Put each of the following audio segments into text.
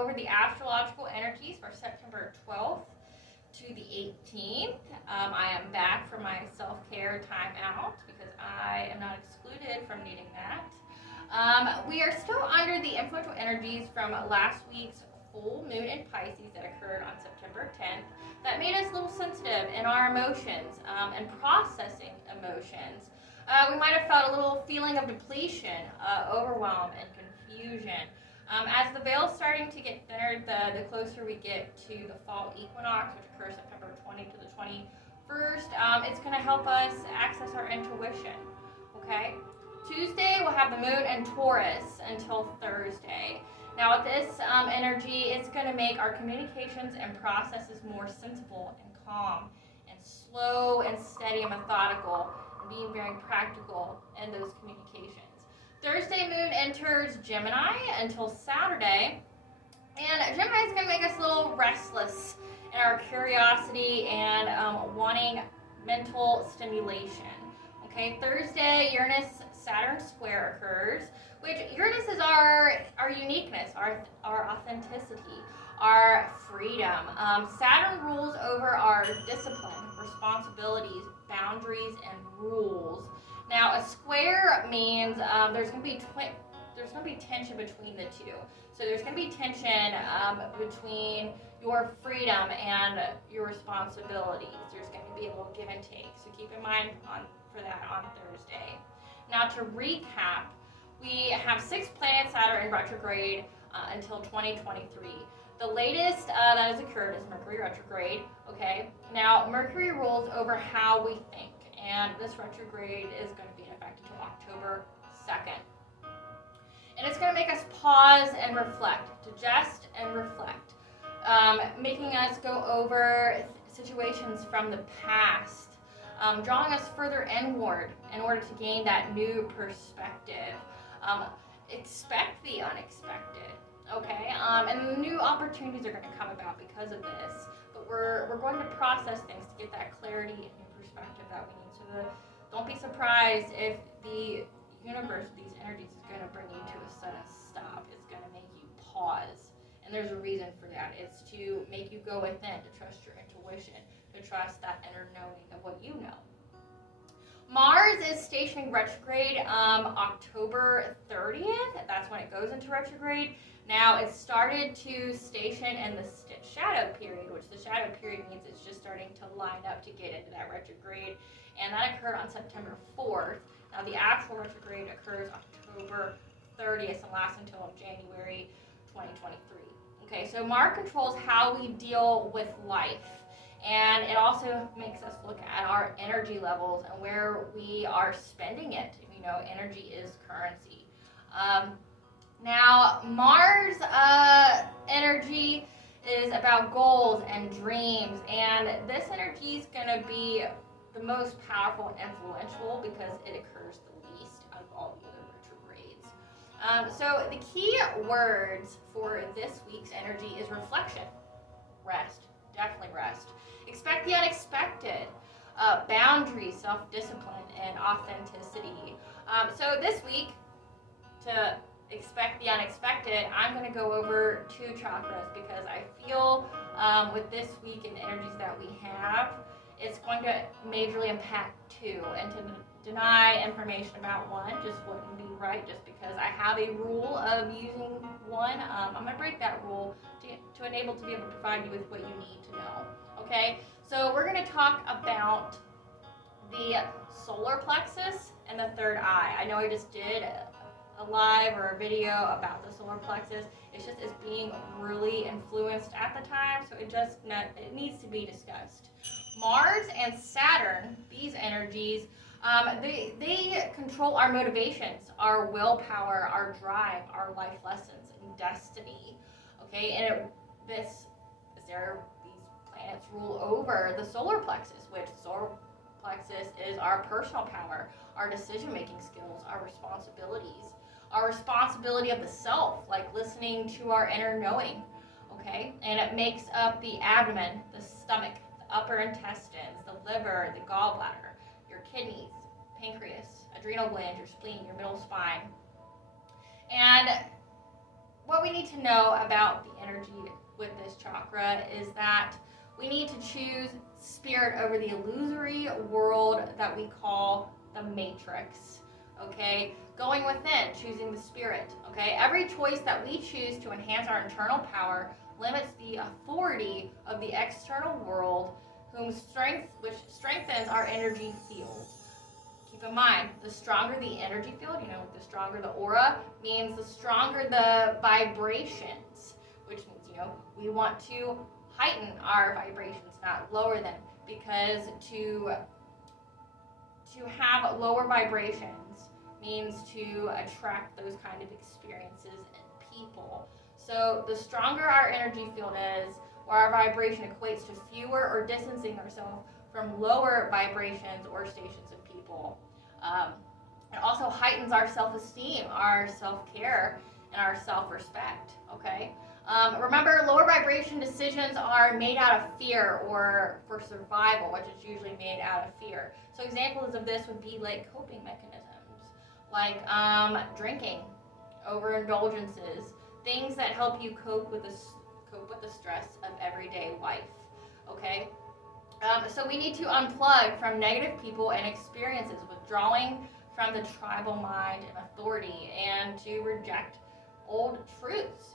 over the astrological energies for September 12th to the 18th. I am back from my self-care time out because I am not excluded from needing that. We are still under the influential energies from last week's full moon in Pisces that occurred on September 10th that made us a little sensitive in our emotions and processing emotions. We might have felt a little feeling of depletion, overwhelm, and confusion. As the veil's starting to get thinner, the closer we get to the fall equinox, which occurs September 20 to the 21st, it's going to help us access our intuition, okay? Tuesday, we'll have the moon in Taurus until Thursday. Now, with this energy, it's going to make our communications and processes more sensible and calm and slow and steady and methodical and being very practical in those communications. Thursday, moon enters Gemini until Saturday, and Gemini is going to make us a little restless in our curiosity and wanting mental stimulation. Okay, Thursday, Uranus-Saturn square occurs, which Uranus is our uniqueness, our authenticity, our freedom. Saturn rules over our discipline, responsibilities, boundaries, and rules. Now, a square means there's going to be tension between the two. So there's going to be tension between your freedom and your responsibilities. There's going to be a little give and take. So keep in mind for that on Thursday. Now, to recap, we have 6 planets that are in retrograde until 2023. The latest that has occurred is Mercury Retrograde. Okay. Now, Mercury rules over how we think. And this retrograde is going to be in effect until October 2nd. And it's going to make us pause and reflect, digest and reflect, making us go over situations from the past, drawing us further inward in order to gain that new perspective. Expect the unexpected, okay? And new opportunities are going to come about because of this. But we're going to process things to get that clarity and new perspective that we need. So don't be surprised if the universe, these energies, is going to bring you to a sudden stop. It's going to make you pause. And there's a reason for that. It's to make you go within, to trust your intuition, to trust that inner knowing of what you know. Mars is stationing retrograde October 30th. That's when it goes into retrograde. Now, it started to station in the shadow period, which the shadow period means it's just starting to line up to get into that retrograde. And that occurred on September 4th. Now, the actual retrograde occurs October 30th and lasts until January 2023. Okay, so Mars controls how we deal with life. And it also makes us look at our energy levels and where we are spending it. You know, energy is currency. Now, Mars energy is about goals and dreams. And this energy is going to be the most powerful and influential because it occurs the least out of all the other retrogrades. So the key words for this week's energy is reflection, rest, definitely rest. Expect the unexpected, boundaries, self-discipline, and authenticity. So this week, to expect the unexpected, I'm going to go over 2 chakras because I feel with this week and the energies that we have, it's going to majorly impact 2, and to deny information about one just wouldn't be right just because I have a rule of using one. I'm going to break that rule to enable to be able to provide you with what you need to know. Okay, so we're going to talk about the solar plexus and the third eye. I know I just did a live or a video about the solar plexus. It's being really influenced at the time, so it needs to be discussed. Mars and Saturn, these energies, they control our motivations, our willpower, our drive, our life lessons, and destiny. Okay, and these planets rule over the solar plexus, which the solar plexus is our personal power, our decision-making skills, our responsibilities, our responsibility of the self, like listening to our inner knowing. Okay, and it makes up the abdomen, the stomach, the upper intestines, the liver, the gallbladder, your kidneys, pancreas, adrenal glands, your spleen, your middle spine. And what we need to know about the energy with this chakra is that we need to choose spirit over the illusory world that we call the matrix, okay? Going within, choosing the spirit, okay? Every choice that we choose to enhance our internal power limits the authority of the external world, which strengthens our energy field. Keep in mind, the stronger the energy field, the stronger the aura, means the stronger the vibrations, which means, we want to heighten our vibrations, not lower them, because to have lower vibrations means to attract those kind of experiences in people. So the stronger our energy field is, or our vibration equates to fewer or distancing ourselves from lower vibrations or stations of people. It also heightens our self-esteem, our self-care, and our self-respect, okay? Remember, lower vibration decisions are made out of fear or for survival, which is usually made out of fear. So examples of this would be like coping mechanisms, like drinking, overindulgences, things that help you cope with the stress of everyday life, okay? So we need to unplug from negative people and experiences, withdrawing from the tribal mind and authority, and to reject old truths,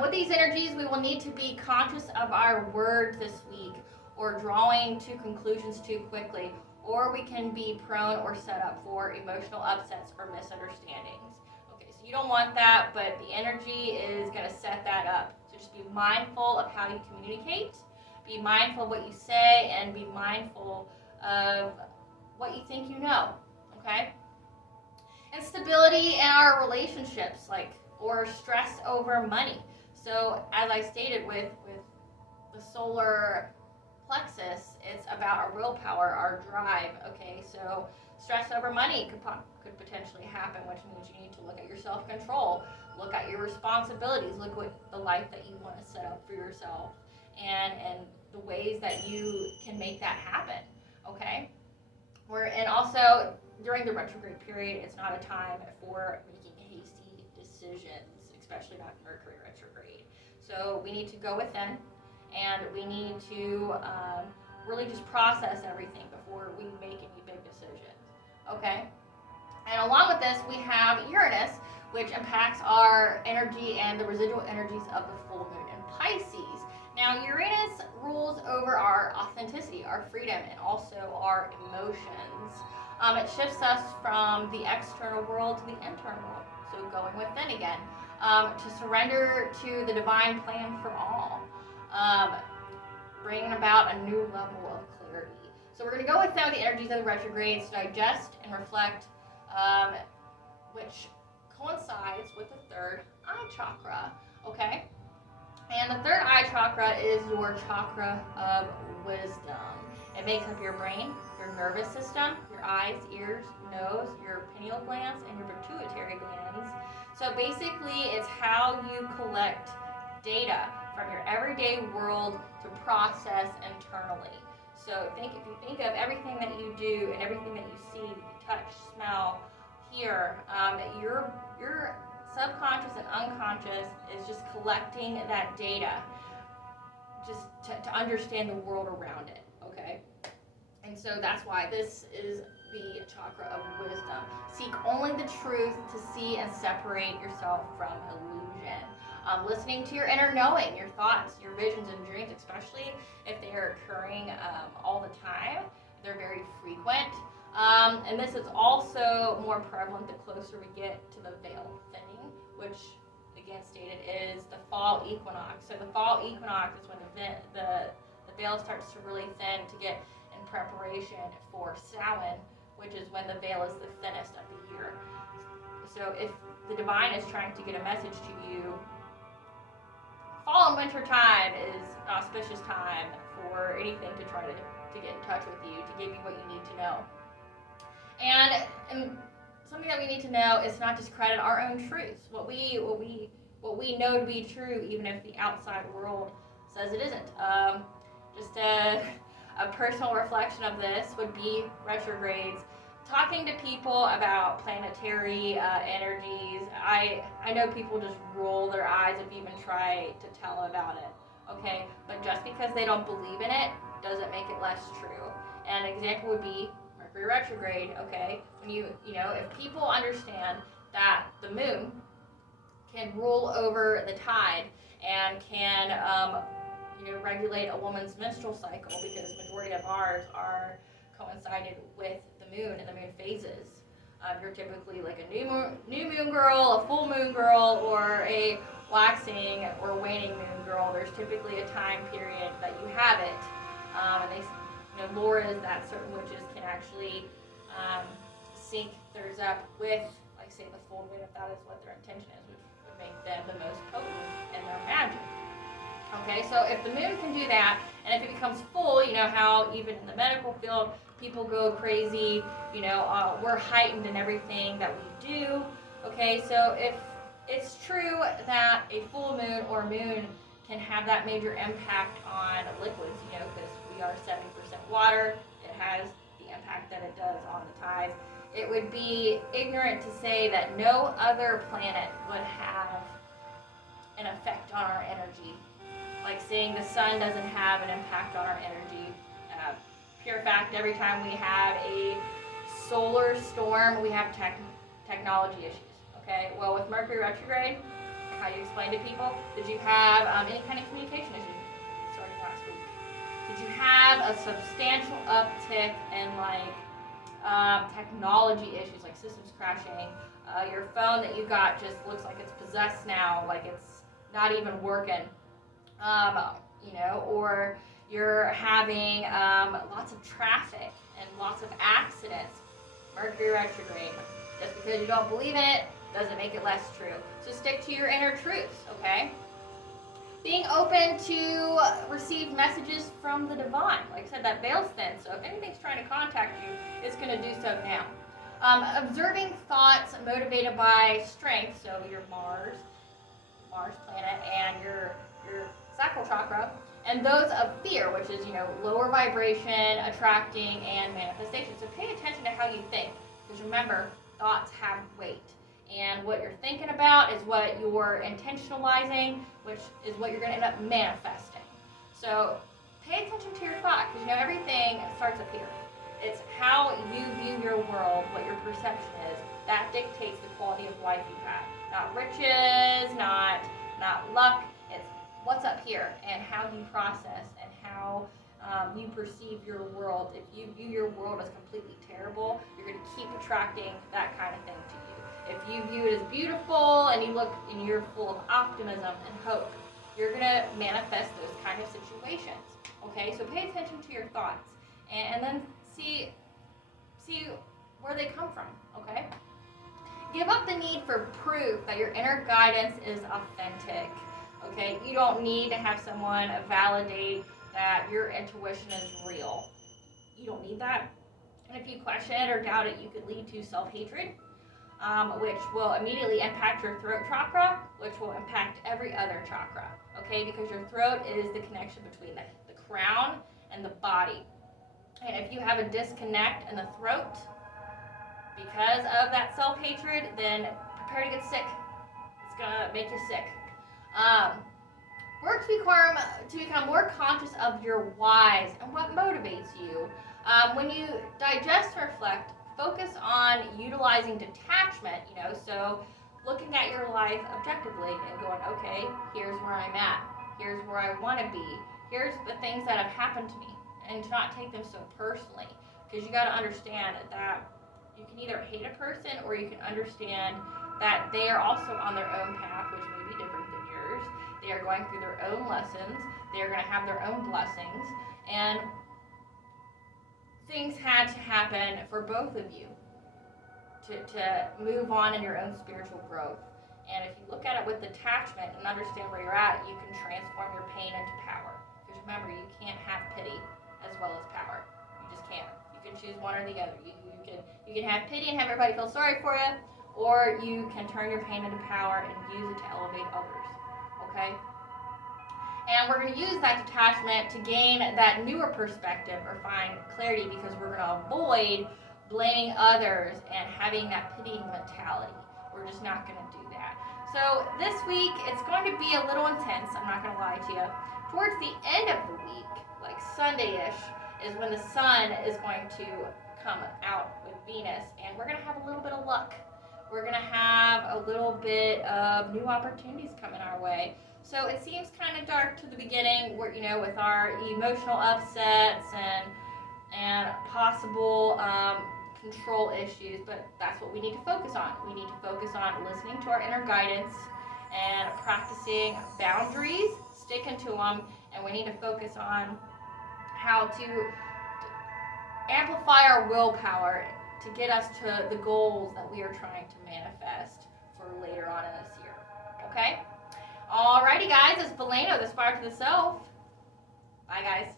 With these energies, we will need to be conscious of our words this week, or drawing to conclusions too quickly, or we can be prone or set up for emotional upsets or misunderstandings. Okay, so you don't want that, but the energy is going to set that up. So just be mindful of how you communicate, be mindful of what you say, and be mindful of what you think you know, okay? Instability in our relationships, or stress over money. So as I stated with the solar plexus, it's about our willpower, our drive, okay? So stress over money could potentially happen, which means you need to look at your self-control, look at your responsibilities, look what the life that you want to set up for yourself, and the ways that you can make that happen, okay? And also, during the retrograde period, it's not a time for making hasty decisions, especially not Mercury retrograde. So we need to go within, and we need to really just process everything before we make any big decisions, okay? And along with this, we have Uranus, which impacts our energy and the residual energies of the full moon in Pisces. Now, Uranus rules over our authenticity, our freedom, and also our emotions. It shifts us from the external world to the internal world, so going within again, to surrender to the divine plan for all, bringing about a new level of clarity. So we're going to go with some of the energies of the retrogrades to digest and reflect, which coincides with the third eye chakra, okay? And the third eye chakra is your chakra of wisdom. It makes up your brain, your nervous system, your eyes, ears, nose, your pineal glands, and your pituitary glands. So basically, it's how you collect data from your everyday world to process internally. So if you think of everything that you do and everything that you see, touch, smell, hear, your subconscious and unconscious is just collecting that data just to understand the world around it, okay? And so that's why this is the chakra of wisdom. Seek only the truth to see and separate yourself from illusion. Listening to your inner knowing, your thoughts, your visions and dreams, especially if they are occurring all the time. They're very frequent. And this is also more prevalent the closer we get to the veil thinning, which again stated is the fall equinox. So the fall equinox is when the veil starts to really thin to get in preparation for Samhain, which is when the veil is the thinnest of the year. So if the divine is trying to get a message to you, fall and winter time is an auspicious time for anything to try to get in touch with you, to give you what you need to know. And something that we need to know is not discredit our own truths. What we know to be true, even if the outside world says it isn't. Just a personal reflection of this would be retrogrades talking to people about planetary energies, I know people just roll their eyes if you even try to tell them about it, okay? But just because they don't believe in it doesn't make it less true. And an example would be Mercury Retrograde, okay? When you know, if people understand that the moon can rule over the tide and can, regulate a woman's menstrual cycle, because majority of ours are coincided with the moon and the moon phases. You're typically like a new moon girl, a full moon girl, or a waxing or waning moon girl. There's typically a time period that you have it, and they, lore is that certain witches can actually sync theirs up with, like, say, the full moon, if that is what their intention is, which would make them the most potent in their magic. Okay, so if the moon can do that, and if it becomes full, you know how even in the medical field, people go crazy, we're heightened in everything that we do. Okay, so if it's true that a full moon or moon can have that major impact on liquids, because we are 70% water, it has the impact that it does on the tides. It would be ignorant to say that no other planet would have an effect on our energy. Like saying the sun doesn't have an impact on our energy. Pure fact, every time we have a solar storm, we have technology issues. Okay, well, with Mercury retrograde, how do you explain to people? Did you have any kind of communication issues starting last week? Did you have a substantial uptick in technology issues, like systems crashing? Your phone that you got just looks like it's possessed now, like it's not even working. Or you're having lots of traffic and lots of accidents. Mercury retrograde. Just because you don't believe in it doesn't make it less true. So stick to your inner truths, okay? Being open to receive messages from the divine. Like I said, that veil's thin, so if anything's trying to contact you, it's going to do so now. Observing thoughts motivated by strength, so your Mars planet, and your sacral chakra, and those of fear, which is, lower vibration, attracting, and manifestation. So pay attention to how you think, because remember, thoughts have weight. And what you're thinking about is what you're intentionalizing, which is what you're going to end up manifesting. So pay attention to your thought, because everything starts up here. It's how you view your world, what your perception is. That dictates the quality of life you have. Not riches, not luck. It's what's up here and how you process and how you perceive your world. If you view your world as completely terrible, you're going to keep attracting that kind of thing to you. If you view it as beautiful and you're full of optimism and hope, you're going to manifest those kind of situations. Okay, so pay attention to your thoughts and then see where they come from. Okay, give up the need for proof that your inner guidance is authentic. Okay, you don't need to have someone validate that your intuition is real. You don't need that. And if you question it or doubt it, you could lead to self-hatred, which will immediately impact your throat chakra, which will impact every other chakra. Okay, because your throat is the connection between the crown and the body. And if you have a disconnect in the throat because of that self-hatred, then prepare to get sick. It's gonna make you sick. Work to become more conscious of your whys and what motivates you. When you digest and reflect, focus on utilizing detachment, so looking at your life objectively and going, okay, here's where I'm at. Here's where I want to be. Here's the things that have happened to me. And to not take them so personally. Because you got to understand that you can either hate a person or you can understand that they are also on their own path, which may be different than yours. They are going through their own lessons. They are going to have their own blessings. And things had to happen for both of you to move on in your own spiritual growth. And if you look at it with detachment and understand where you're at, you can transform your pain into power. Because remember, you can't have pity as well as power. You just can't. You can choose one or the other. You can have pity and have everybody feel sorry for you, or you can turn your pain into power and use it to elevate others. Okay? And we're going to use that detachment to gain that newer perspective or find clarity, because we're going to avoid blaming others and having that pitying mentality. We're just not going to do that. So this week, it's going to be a little intense. I'm not going to lie to you. Towards the end of the week, like Sunday-ish, is when the sun is going to come out with Venus, and we're going to have a little bit of luck. We're going to have a little bit of new opportunities coming our way. So it seems kind of dark to the beginning, with our emotional upsets and possible control issues, but that's what we need to focus on. We need to focus on listening to our inner guidance and practicing boundaries, sticking to them, and we need to focus on how to amplify our willpower to get us to the goals that we are trying to manifest for later on in this year. Okay? Alrighty, guys, it's Valeno, the Spark to the Self. Bye, guys.